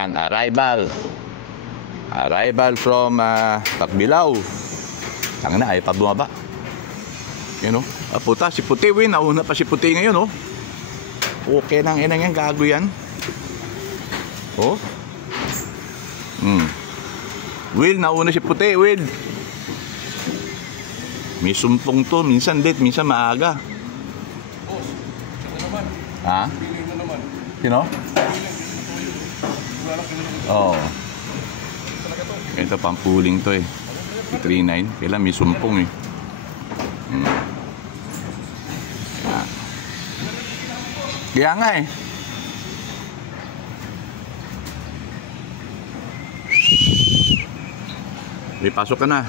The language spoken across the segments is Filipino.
Yan, arrival. Arrival from Tagbilaw. Tangina, ay pa bumaba. Yan o. Puta, si Puti, win. Nauna pa si Puti ngayon, o. Okay nang inang yan, gago yan. Oh. Will, nauna si Puti, Will. May sumpong to, minsan late, minsan maaga. Boss, ito naman. Ha? Pili mo naman. Sino? Oo. Oh. Ito pampuling to eh. 3.9. Kailan may sumpong eh. Kaya nga eh. May pasok ka na.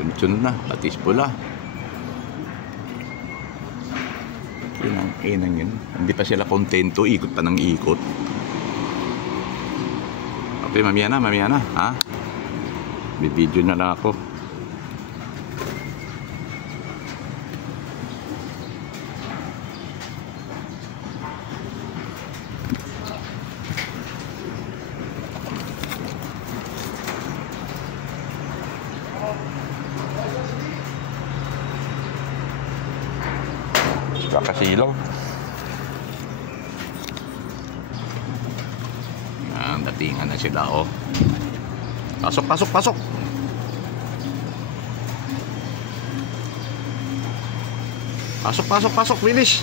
Sunod-sunod na. Patis pula. Yun ang inang yun. Hindi pa sila kontento. Ikot pa ng ikot. Okay, mamaya na. Ha? Bibidyo na lang ako. Kakasilaw. Yan, datingan na sila, oh. Pasok. Pasok, bilis.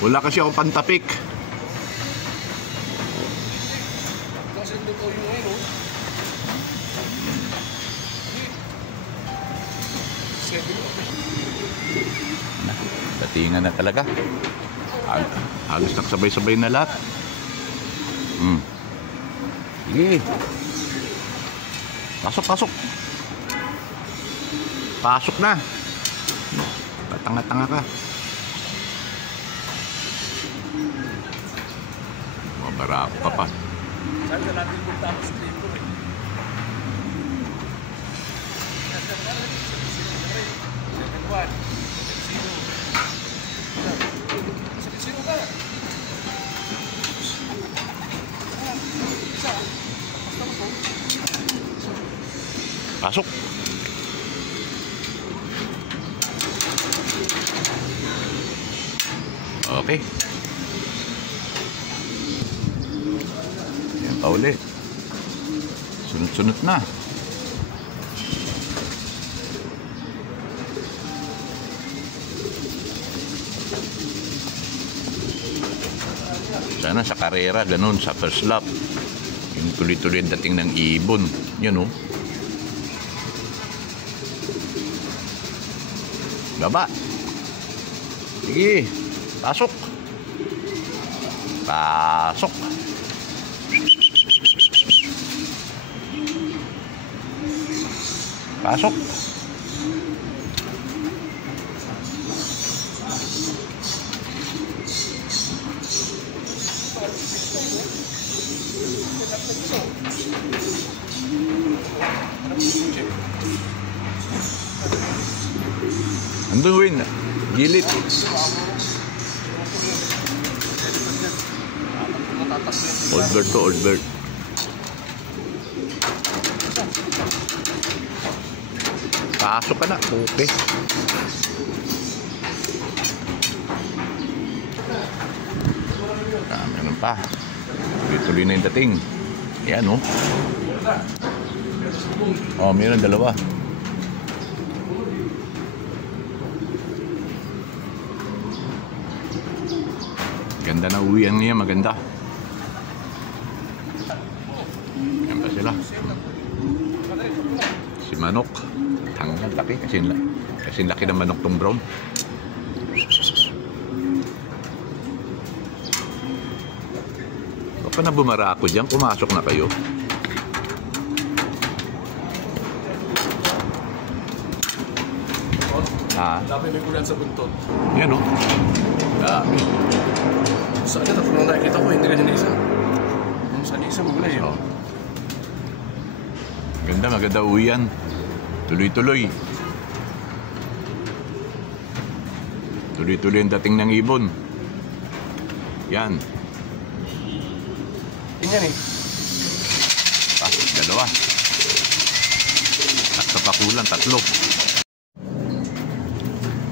Wala kasi akong pantapik. Datingan na talaga. Halos nagsabay-sabay na lahat. Sige. Pasok. Pasok na. Tanga-tanga ka. Mabarako ka pa. Saan ka natin punta ang stream ko eh? Sino ka? Pasok. Okay. Yan pa ulit. Sunod-sunod na. Sana sa karera, ganun, sa first lap. Yung tuloy-tuloy dating ng ibon. Yan o. Baba. Sige. Pasok. Pasok. Pasok. Andun, Win. Gilid. Old bird to old bird. Pasok ka na. Okay. Meron pa. Tuloy na yung dating. Yan, oh. Oh, meron dalawa. Ganda na uwian niya, maganda. Yan pa sila. Si Manok. Tangan laki kasi laki ng manok tong brown. Baka na bumara ako dyan, pumasok na kayo. Dapat may kulan sa buntot. Yan, oh. Dami. Saan na tapos na nakikita ko, hindi ganyan na isa. Yung saan isa mo gulay, Oh. Maganda uyan. Tuloy-tuloy. Tuloy-tuloy ang dating ng ibon. Yan. Ganyan eh. Dalawa. At sa pakulan, 3.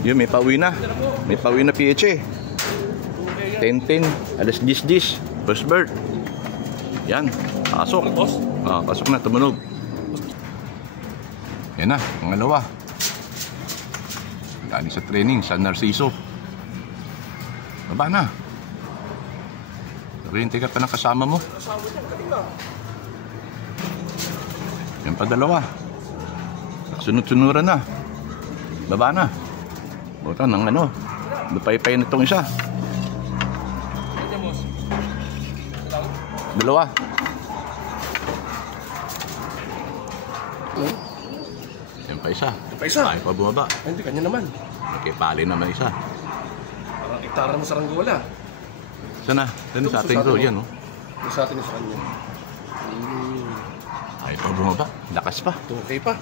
Yun, may pauwi na. May pauwi na PH. 10-10. Alas 10-10. First bird. Yan. Pasok. Boss? Pasok na. Tumunog. Yan na. Pangalawa. Galing sa training. San Narciso. Baba na. Rente ka pa ng kasama mo. Yan pa dalawa. Sunod-sunuran na. Baba na. Buta ng ano. Lupay-pay na itong isa. Dalawa. Yan pa isa. Yan pa isa? Ay pa bumaba. Ay, hindi, kanya naman. Nakipali naman isa. Parang iktara mo sa ranggola. Sana? Doon sa ating ko. Yan o. Yung sa atin yung sa kanya. Ay pa bumaba. Lakas pa. Okay pa.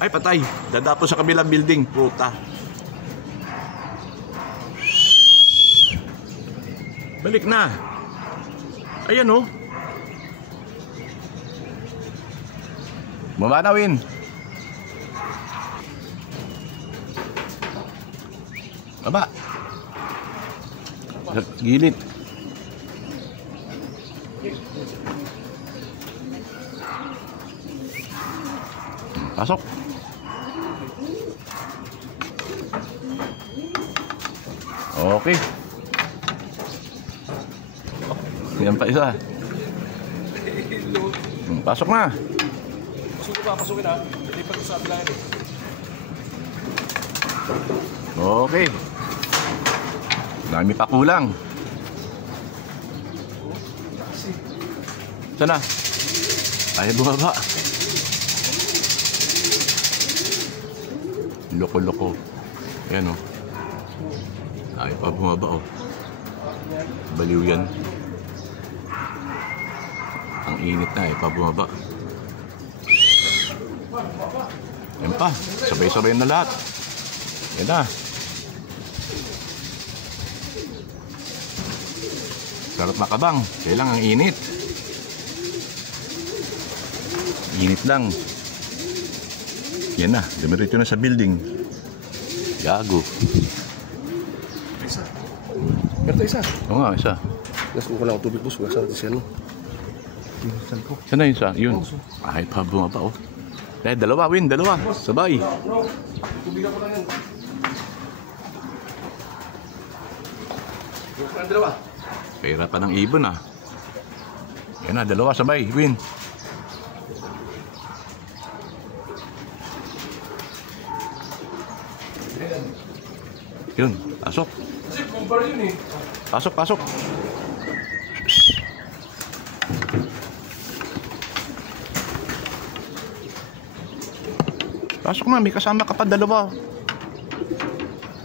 Ay patay. Dadapo sa kabilang building. Puta. Balik na. Ayan o. Bumaba na, Win. Baba. Sa gilid. Pasok. Okay. Yan pa isa. Pasok na. Pasukin ha. Hindi pa sa abilaan eh. Okay. Dami pa kulang. Sana? Ayaw bumaba. Loko-loko. Ayan o. Ayaw pa bumaba o. Baliw yan. Ang init na, ayaw pa bumaba. Yan pa. Sabay-sabay na lahat. Yan na. Sarap makabang. Kailang ang init. Init lang. Yan na. Dumiretso na sa building. Gago. Isa. Meron isa. Oo nga, isa. Nasuko ko lang ang tubig, boss. Wala sa natin siya, no? Sana yung isa? Yun. Ay, pa bumaba, oh. Dahil dalawa, Win. Dalawa. Sabay. Tubig ako lang yan. Ang dalawa. Pera pa ng ibon, ah. Yan na, dalawa. Sabay. Win. Yun. Pasok. Kasi kumbar yun eh. Pasok, pasok. Pasok na, may kasama ka pa dalawa.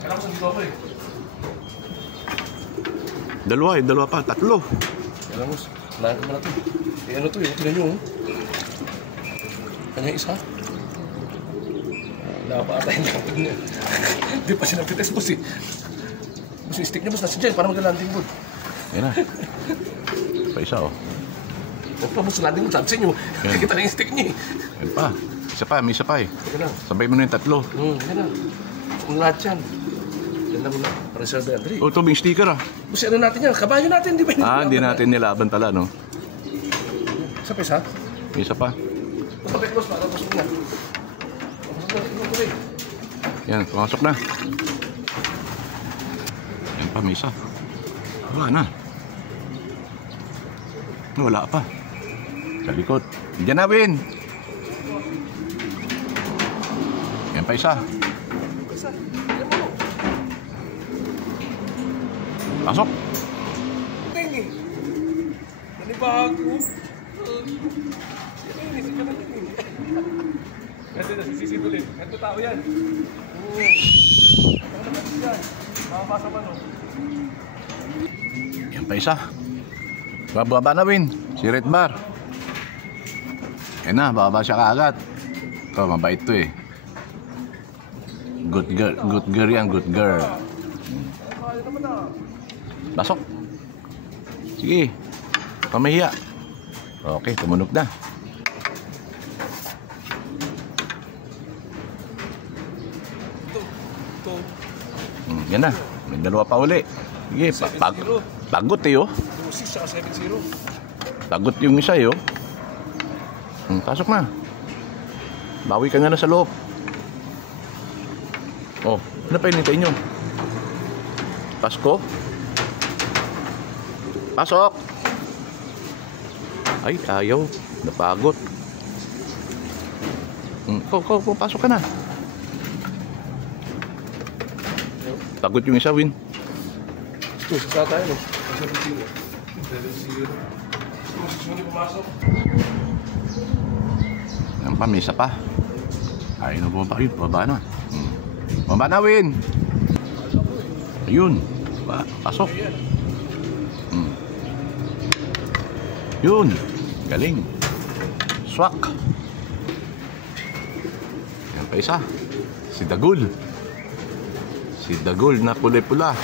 Kailangan ko sa dito ako eh. Dalawa pa, 3. Kailangan mo, lahat naman na ito. Eh ano to eh, tignan nyo oh. Kanya isa. Napatay na ako niya. Hindi pa siya nagtitest, boss eh. Boss, yung stick niya boss, nasa dyan para mag-landing board. Yan na. Pa isa, oh. Huwag pa boss, landing board, sabi sa inyo. Nakikita na yung stick niya eh. Yan pa. Isa pa, may isa pa eh. Yan na. Sabay mo na yung 3. Yan na. Kung lahat yan. Yan na muna. Reserve yan, Dre. Oh, ito may sticker, ah. Boss, ano natin yan? Kabayo natin, di ba? Hindi natin nilaban pala, no? Isa pa isa? May isa pa. Kapit boss, para boss mo na. Yan, pumasok na. Yan pa, may isa. Wala na. Wala pa. Sa likod. Diyan na, Win. Yan pa isa. Pasok. Tingin. Nanibago. Ito na, sisisid ulit. Ito tao yan. Yan. Makapasa pa, no? Yan pa isa. Bababa na, Win. Si Red Bar. Yan na, bababa siya kaagad. Ito, mabait to eh. Good girl yan, good girl. Pasok. Sige. Pamahiya. Okay, tumunog na. Yan na. May dalawa pa uli. Sige, pagod eh oh. 2-6 saka 7-0. Pagod yung isa eh oh. Pasok na. Bawi ka nga na sa loob. Oh, ano pa hinintay nyo? Pasko? Pasok! Ay, ayaw. Napagod. Pasok ka na. Pagod yung isa, Win. Ito, sasa tayo, no? 7-0. 7-0. Kung hindi pumasok. Yan pa, may isa pa. Ay, no, bumaba yun. Baba na. Bumaba na, Win. Ayun. Pasok. Yun. Galing. Swak. Yan pa isa. Si Dagul. Si Dagul na pula-pula.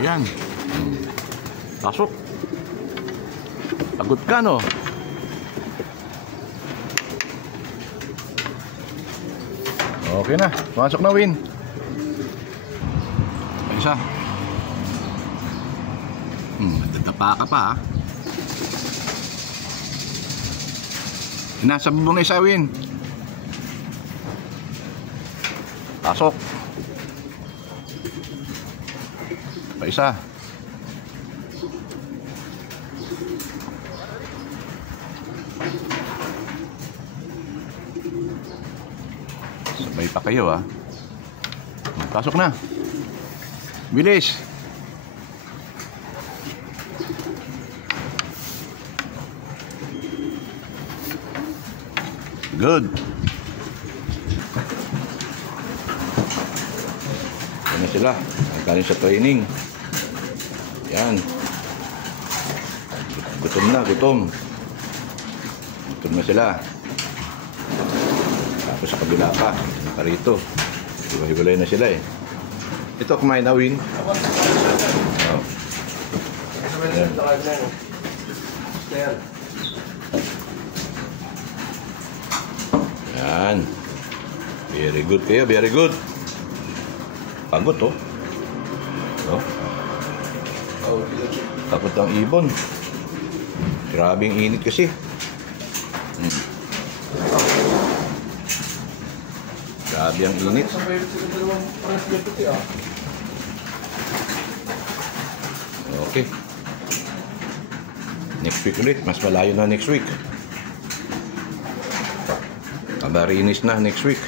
Ayan. Pasok. Pagod ka, no? Okay na. Pasok na, Win. Isa. Dadapa ka pa, ha? Nasa bubong isa, Win. Pasok. Pa isa. Sabay pa kayo, ha? Pasok na. Bilis. Good. Yan na sila. Galing sa training. Yan. Gutom na, gutom. Gutom na sila. Tapos sa kabila pa. Nakarito. Hiwa-hiwalay na sila eh. Ito, kumain na, Win. Oh. Yan. Yan. Very good kayo, very good. Pagod, oh. Oh. Pagod ang ibon. Grabing init kasi. Grabe ang init. Okay. Next week ulit. Mas malayo na next week. Kabarinis na next week.